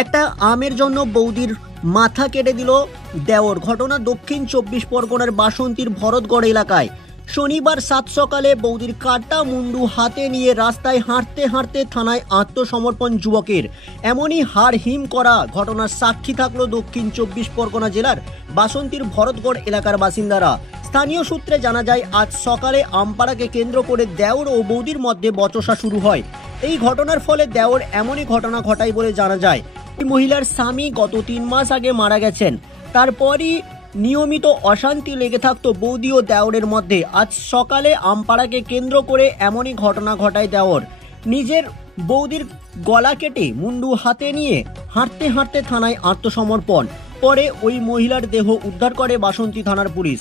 একটা আমের জন্য বৌদির মাথা কেটে দিল দেওর। ঘটনা দক্ষিণ 24 পরগনার বাসন্তীর ভরতগড় এলাকায়। শনিবার সাত সকালে বৌদির কাটা মুন্ডু হাতে নিয়ে রাস্তায় হাঁটতে হাঁটতে থানায় আত্মসমর্পণ যুবকের। এমনই হাড় হিম করা ঘটনার সাক্ষী থাকলো দক্ষিণ 24 পরগনা জেলার বাসন্তীর ভরতগড় এলাকার বাসিন্দারা। স্থানীয় সূত্রে জানা যায়, আজ সকালে আমপাড়াকে কেন্দ্র করে দেওর ও বৌদির মধ্যে বচসা শুরু হয়। এই ঘটনার ফলে দেওর এমনই ঘটনা ঘটায় বলে জানা যায়। এই মহিলার স্বামী গত 3 মাস আগে মারা গেছেন। তারপরই নিয়মিত অশান্তি লেগে থাকতো বৌদি ও দেওরের মধ্যে। আজ সকালে আমপাড়াকে কেন্দ্র করে এমনই ঘটনা ঘটায় দেওর। নিজের বৌদির গলা কেটে মুন্ডু হাতে নিয়ে হাঁটতে হাঁটতে থানায় আত্মসমর্পণ। পরে ওই মহিলার দেহ উদ্ধার করে বাসন্তী থানার পুলিশ।